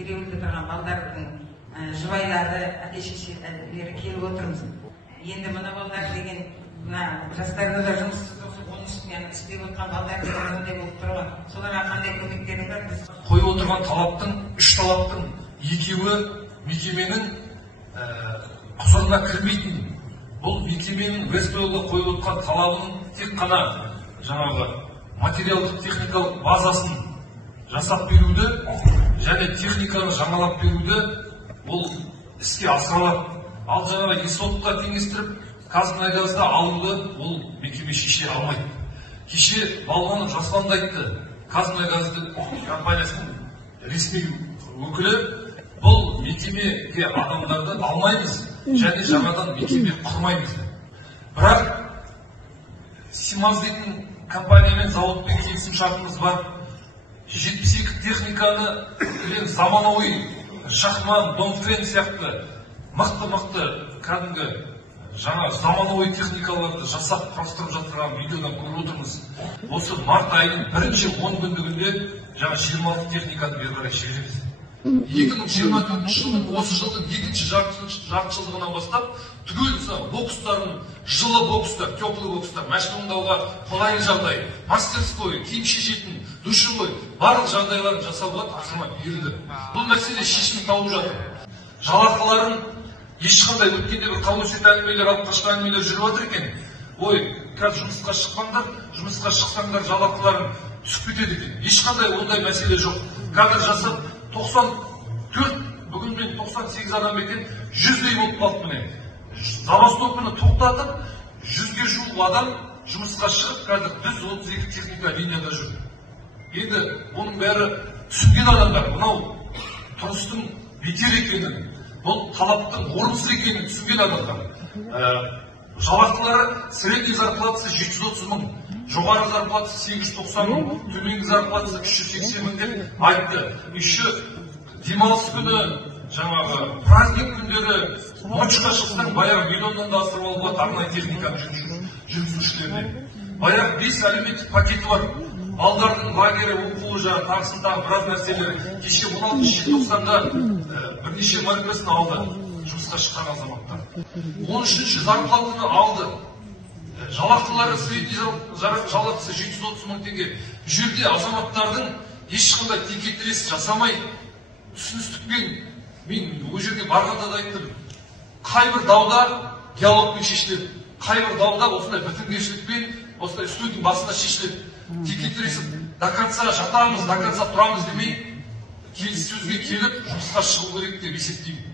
ереуілде тұрған балдардың жұбайлары, әке-шешелері келіп отырмыз. Енді мына балдар деген, мына жастарда да жұмыссыз болып, оның үстіне істеп отқан балдар деген ондай болып тұрған. Соларға қандай көмектерің бар? Біз қойып отырған талаптың, үш талаптың екеуі мекеменің құзырына кірмейтін. Бұл мекеменің Вестфалияда қойып отқан талабының тек қана жаңағы материалдық техникалық базасын жасап беруді және техниканы жаңалап беруді ол іске асырылады. Ал жаңағы ЕСОТқа теңестіріп, Қазмұнайгазда алуды ол мекеме шеше алмайды. Кеше Балуанов Жасұлан айтты, Қазмұнайгазды компаниясының ресми өкілі, бұл мекемеге адамдарды алмаймыз және жаңадан мекеме құрмаймыз. Бірақ Симаз дейтін компаниямен, заводпен келісім шартымыз бар. 72 техниканы заманауи Шахман, Донфен сияқты мықты кәдімгі жаңа заманауи техникаларды жасап құрастырып жатырған видеодан көріп отырмыз. Осы март айының бірінші 10 күндігінде жаңа 26 техниканы бері қарай шегеміз. 2024 жылдың осы жылдың екінші жартыжылдығынан бастап түгел бокстардың, жылы бокстар, теплый бокстар, машина өңдеуге қолайлы жағдай, мастерской, киім шешетін, душевой, барлық жағдайларын жасауға тапсырма берілді. Бұл мәселе шешімін тауып жатыр. Жалақыларын ешқандай өткенде бір қауесет әңгімелер, алып қашқан әңгімелер жүріп жатыр екен. Ой, қазір жұмысқа шықпаңдар, жұмысқа шықсаңдар жалақыларын түсіп кетеді екен. Ешқандай ондай мәселе жоқ. Қазір жасап 94, бүгінмен 98 адам екен, 100-дей болып қалды міне. Забастовканы тоқтатып, 100-ге жуық адам жұмысқа шығып, қазір 132 техника линияда жүр. Енді оның бәрі түсінген адамдар, мынау тұрыстың бетер екенін, бұл талаптың орынсыз екенін түсінген адамдар. Жалақылары средний зарплатасы 730 мың, жоғары зарплатасы 890 мың, төменгі зарплатасы 380 мың деп айтты. Еще демалыс күні, жаңағы праздник күндері, ночқа шықсаң, баяғы миллионнан да асырып алуға арнайы техника жүргізушілеріне. Баяғы 5 әлеуметтік пакеті бар. Балдардың лагері, оқуы жағы, тағысындағы біраз нәрселер. Кеше 16 желтоқсанда бірнеше маркасын алды жұмысқа шыққан азаматтар. 13-ші зарплатаны алды. Жалақылары средний жалақысы 730 мың теңге. Жерде азаматтардың ешқандай текетірес жасамай, түсіністікпен, мен ол жерге барғанда да айттым, қайбір дауда диалогпен шешіледі, қайбір дауда осындай бітімгершілікпен, осындай үстелдің басында шешіледі. Текетіресіп, до конца жатамыз, до конца тұрамыз демей, келіссөзге келіп, жұмысқа шығу керек деп есептеймін.